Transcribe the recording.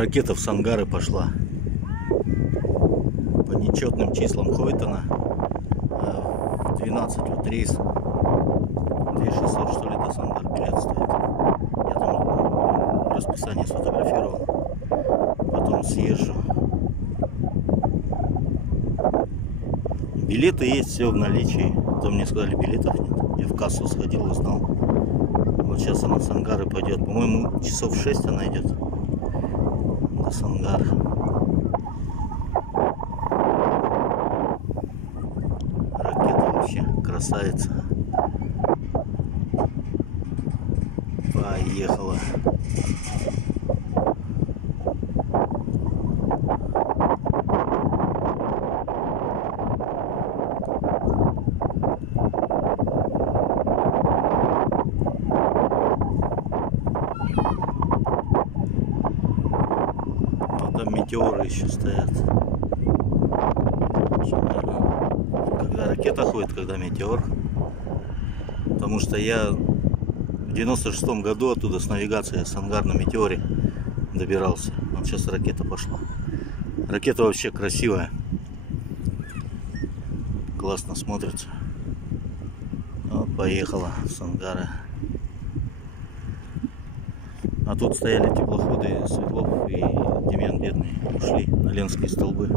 Ракета в Сангары пошла. По нечетным числам ходит она. В 12 вот рейс. 2600 что ли до Сангар билет стоит. Я там расписание сфотографировал. Потом съезжу. Билеты есть, все в наличии. Потом мне сказали, билетов нет. Я в кассу сходил, узнал. Вот сейчас она в Сангары пойдет. По-моему, часов 6 она идет до Сангара. Ракета вообще красавица. Поехала. Там метеоры еще стоят. Когда ракета ходит, когда метеор. Потому что я в 96-м году оттуда с навигацией Сангар на метеоре добирался. Вот сейчас ракета пошла. Ракета вообще красивая. Классно смотрится. Вот поехала в Сангары. А тут стояли теплоходы Светлов и Демьян Бедный. Ушли на Ленские столбы.